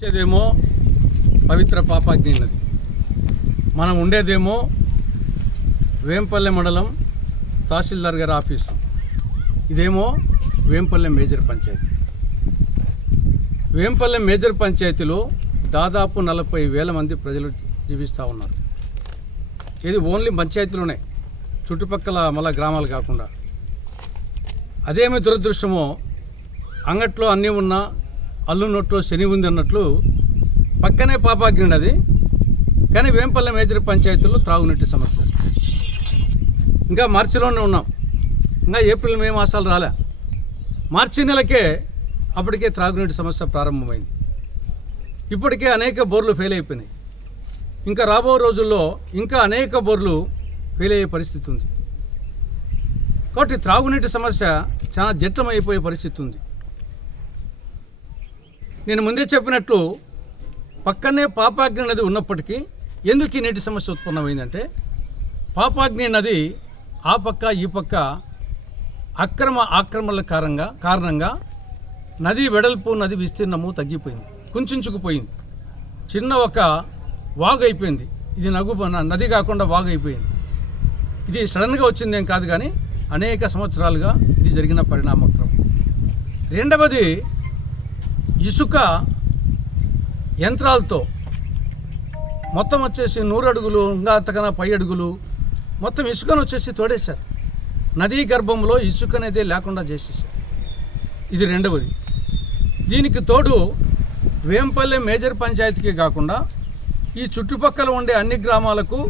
వచ్చేదేమో పవిత్ర పాపాగ్ని నది. మనం ఉండేదేమో వేంపల్లె మండలం తహసీల్దార్ గారి ఆఫీసు. ఇదేమో వేంపల్లె మేజర్ పంచాయతీ. వేంపల్లె మేజర్ పంచాయతీలో దాదాపు 40,000 మంది ప్రజలు జీవిస్తూ ఉన్నారు. ఇది ఓన్లీ పంచాయతీలోనే, చుట్టుపక్కల మళ్ళా గ్రామాలు కాకుండా. అదేమి దురదృష్టమో, అంగట్లో అన్నీ ఉన్నా అల్లు నోట్లో శని ఉంది అన్నట్లు పక్కనే పాపాగ్ని నది, కానీ వేంపల్లె మేజర్ పంచాయతీలో త్రాగునీటి సమస్య. ఇంకా మార్చిలోనే ఉన్నాం, ఇంకా ఏప్రిల్ మే మాసాలు రాలే. మార్చి నెలకే అప్పటికే త్రాగునీటి సమస్య ప్రారంభమైంది. ఇప్పటికే అనేక బోర్లు ఫెయిల్ అయిపోయినాయి. ఇంకా రాబో రోజుల్లో ఇంకా అనేక బోర్లు ఫెయిల్ అయ్యే పరిస్థితి ఉంది. కాబట్టి త్రాగునీటి సమస్య చాలా జటిలమైపోయే పరిస్థితి ఉంది. నేను ముందే చెప్పినట్లు పక్కనే పాపాగ్ని నది ఉన్నప్పటికీ ఎందుకు ఈ నీటి సమస్య ఉత్పన్నమైందంటే, పాపాగ్ని నది ఆ పక్క ఈ పక్క ఆక్రమణల కారణంగా నది వెడల్పు, నది విస్తీర్ణము తగ్గిపోయింది, కుంచుకుపోయింది. చిన్న ఒక వాగు అయిపోయింది. ఇది నది కాకుండా వాగు అయిపోయింది. ఇది సడన్గా వచ్చిందేం కాదు, కానీ అనేక సంవత్సరాలుగా ఇది జరిగిన పరిణామక్రమం. రెండవది, ఇసుక యంత్రాలతో మొత్తం వచ్చేసి 100 అడుగులు, ఇంకా అంతకన్నా 10 అడుగులు మొత్తం ఇసుకను వచ్చేసి తోడేశారు. నదీ గర్భంలో ఇసుక అనేది లేకుండా చేసేసారు. ఇది రెండవది. దీనికి తోడు వేంపల్లె మేజర్ పంచాయతీకి కాకుండా ఈ చుట్టుపక్కల ఉండే అన్ని గ్రామాలకు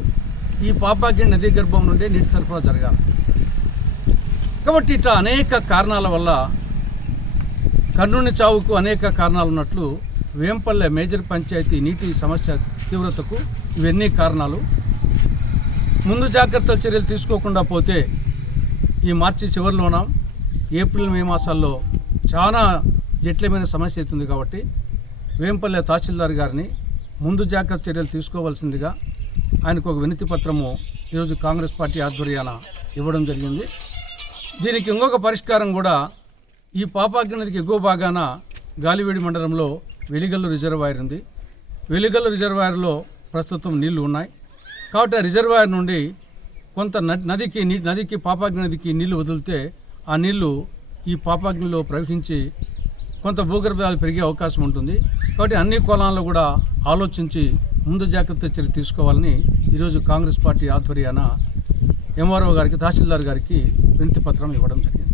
ఈ పాపాగ్ని నదీ గర్భం నుండి నీటి సరఫరా జరగాలి. కాబట్టి ఇట్లా అనేక కారణాల వల్ల కర్నూలు చావుకు అనేక కారణాలు ఉన్నట్లు వేంపల్లె మేజర్ పంచాయతీ నీటి సమస్య తీవ్రతకు ఇవన్నీ కారణాలు. ముందు జాగ్రత్త చర్యలు తీసుకోకుండా పోతే ఈ మార్చి చివరిలోన ఏప్రిల్ మే మాసాల్లో చాలా జటిలమైన సమస్య అవుతుంది. కాబట్టి వేంపల్లె తహసీల్దార్ గారిని ముందు జాగ్రత్త చర్యలు తీసుకోవాల్సిందిగా ఆయనకు ఒక వినతి పత్రము ఈరోజు కాంగ్రెస్ పార్టీ ఆధ్వర్యాన ఇవ్వడం జరిగింది. దీనికి ఇంకొక పరిష్కారం కూడా, ఈ పాపాగ్ని నదికి ఎగువ భాగాన గాలివేడి మండలంలో వెలిగల్లు రిజర్వాయర్ ఉంది. వెలిగల్లు రిజర్వాయర్లో ప్రస్తుతం నీళ్లు ఉన్నాయి. కాబట్టి ఆ రిజర్వాయర్ నుండి కొంత నదికి పాపాగ్ని నదికి నీళ్లు వదిలితే ఆ నీళ్లు ఈ పాపాగ్నిలో ప్రవహించి కొంత భూగర్భాలు పెరిగే అవకాశం ఉంటుంది. కాబట్టి అన్ని కోణాల్లో కూడా ఆలోచించి ముందు జాగ్రత్త చర్య తీసుకోవాలని ఈరోజు కాంగ్రెస్ పార్టీ ఆధ్వర్యాన ఎంఆర్ఓ గారికి, తహసీల్దార్ గారికి వినతి పత్రం ఇవ్వడం జరిగింది.